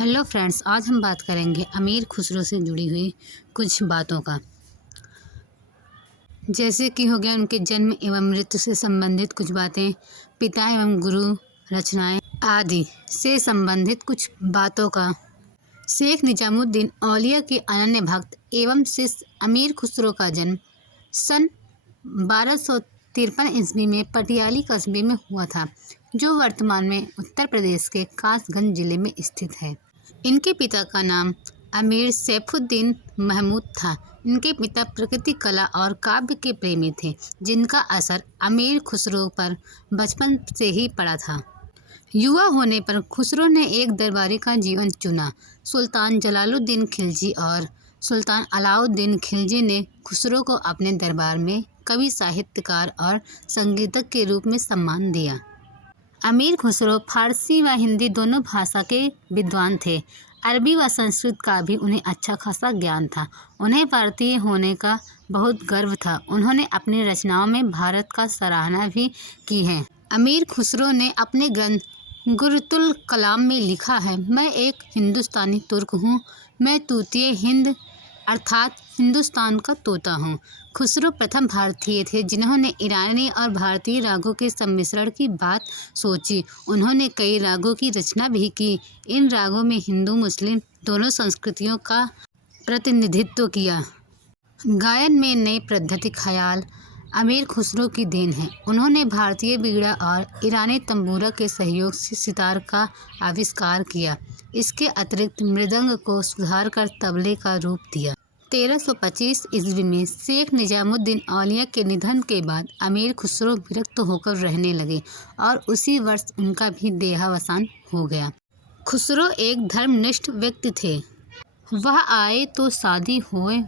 Hello friends, आज हम बात करेंगे अमीर खुसरो से जुड़ी हुई कुछ बातों का। जैसे कि हो गया उनके जन्म एवं मृत्यु से संबंधित कुछ बातें, पिता एवं गुरु, रचनाएं आदि से संबंधित कुछ बातों का। शेख निजामुद्दीन औलिया के अनन्य भक्त एवं शिष्य अमीर खुसरो का जन्म सन 1253 ईस्वी में पटियाली कस्बे में हुआ था, जो वर्तमान में उत्तर प्रदेश के कासगंज जिले में स्थित है। इनके पिता का नाम अमीर सैफुद्दीन महमूद था। इनके पिता प्रकृति कला और काव्य के प्रेमी थे, जिनका असर अमीर खुसरो पर बचपन से ही पड़ा था। युवा होने पर खुसरो ने एक दरबारी का जीवन चुना। सुल्तान जलालुद्दीन खिलजी और सुल्तान अलाउद्दीन खिलजी ने खुसरो को अपने दरबार में कवि, साहित्यकार और संगीतज्ञ के रूप में सम्मान दिया। अमीर खुसरो फारसी व हिंदी दोनों भाषा के विद्वान थे। अरबी व संस्कृत का भी उन्हें अच्छा खासा ज्ञान था। उन्हें भारतीय होने का बहुत गर्व था। उन्होंने अपनी रचनाओं में भारत का सराहना भी की है। अमीर खुसरो ने अपने ग्रंथ गुर्रतुल कलाम में लिखा है, मैं एक हिंदुस्तानी तुर्क हूँ, मैं तूतिए हिंद अर्थात हिंदुस्तान का तोता हूँ। खुसरो प्रथम भारतीय थे जिन्होंने ईरानी और भारतीय रागों के सम्मिश्रण की बात सोची। उन्होंने कई रागों की रचना भी की। इन रागों में हिंदू मुस्लिम दोनों संस्कृतियों का प्रतिनिधित्व किया। गायन में नई पद्धति ख्याल अमीर खुसरो की देन है। उन्होंने भारतीय बीड़ा और ईरानी तंबूरा के सहयोग से सितार का आविष्कार किया। इसके अतिरिक्त मृदंग को सुधार कर तबले का रूप दिया। 1325 ईस्वी में शेख निजामुद्दीन औलिया के निधन के बाद अमीर खुसरो विरक्त होकर रहने लगे और उसी वर्ष उनका भी देहावसान हो गया। खुसरो एक धर्मनिष्ठ व्यक्ति थे। वह आए तो शादी होए,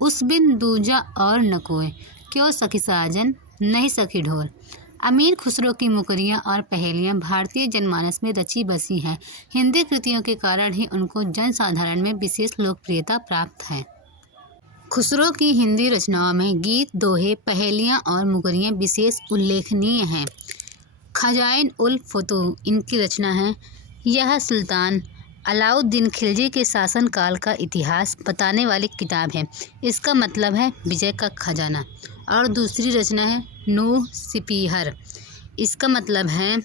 उस बिन दूजा और न कोय, क्यों सखी साजन नहीं सखी ढोर। अमीर खुसरो की मुकरियाँ और पहेलियाँ भारतीय जनमानस में रची बसी हैं। हिंदी कृतियों के कारण ही उनको जनसाधारण में विशेष लोकप्रियता प्राप्त है। खुसरो की हिंदी रचनाओं में गीत, दोहे, पहेलियाँ और मुकरियाँ विशेष उल्लेखनीय हैं। खजाइन उल फुतूह इनकी रचना है। यह सुल्तान अलाउद्दीन खिलजी के शासनकाल का इतिहास बताने वाली किताब है। इसका मतलब है विजय का खजाना। और दूसरी रचना है नूह सिपीहर। इसका मतलब है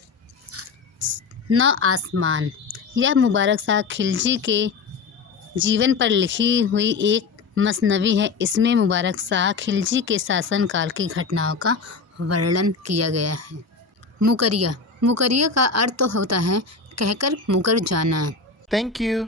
नौ आसमान। यह मुबारक शाह खिलजी के जीवन पर लिखी हुई एक मसनवी है। इसमें मुबारक शाह खिलजी के शासनकाल की घटनाओं का वर्णन किया गया है। मुकरिया का अर्थ होता है कहकर मुकर जाना। Thank you.